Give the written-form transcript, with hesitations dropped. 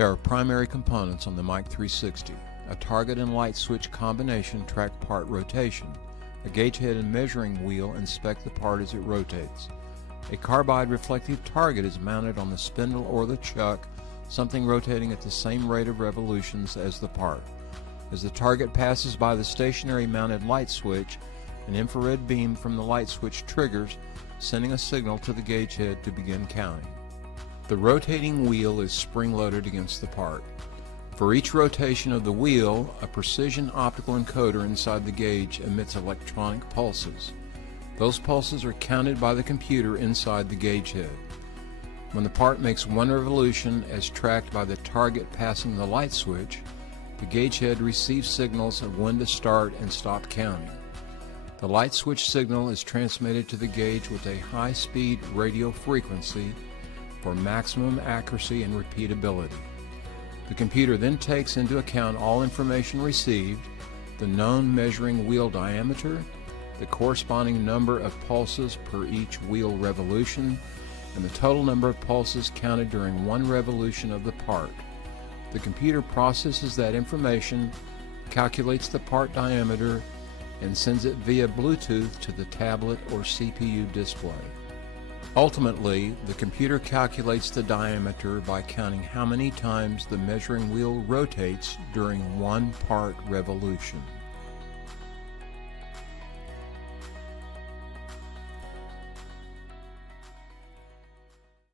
There are primary components on the Mic 360, a target and light switch combination track part rotation. A gauge head and measuring wheel inspect the part as it rotates. A carbide reflective target is mounted on the spindle or the chuck, something rotating at the same rate of revolutions as the part. As the target passes by the stationary mounted light switch, an infrared beam from the light switch triggers, sending a signal to the gauge head to begin counting. The rotating wheel is spring-loaded against the part. For each rotation of the wheel, a precision optical encoder inside the gauge emits electronic pulses. Those pulses are counted by the computer inside the gauge head. When the part makes one revolution as tracked by the target passing the light switch, the gauge head receives signals of when to start and stop counting. The light switch signal is transmitted to the gauge with a high-speed radio frequency for maximum accuracy and repeatability. The computer then takes into account all information received, the known measuring wheel diameter, the corresponding number of pulses per each wheel revolution, and the total number of pulses counted during one revolution of the part. The computer processes that information, calculates the part diameter, and sends it via Bluetooth to the tablet or CPU display. Ultimately, the computer calculates the diameter by counting how many times the measuring wheel rotates during one part revolution.